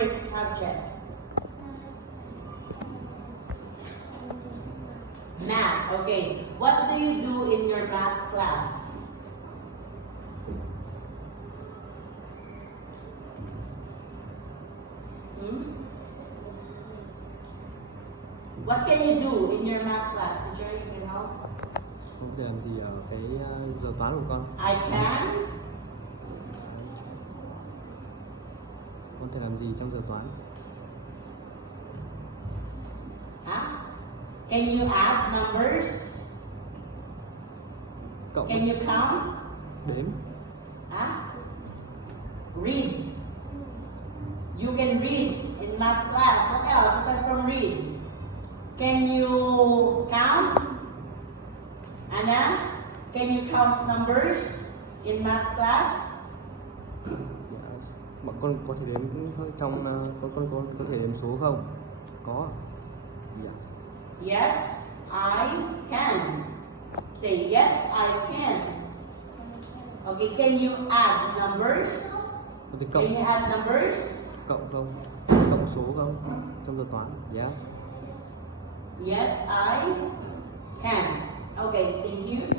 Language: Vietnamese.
favorite subject? Math. Okay. What do you do in your math class? What can you do in your math class? Teacher, you can help? Con thể làm gì ở cái giờ toán của con? I can. Con thể làm gì trong giờ toán? Huh? Can you add numbers? Cộng, Can you count? đếm, Huh? Read. You can read in math class. What else aside from read? Can you count? Anna, can you count numbers in math class? yes. Bọn con có thể đếm trong con có thể đếm số không? Có. Yes. Yes, I can. Say yes, I can. Okay, can you add numbers? Có thể Can you cộng, add numbers? cộng không? Cộng số không? Trong giờ toán. Yes. Yes, I can. Okay, thank you.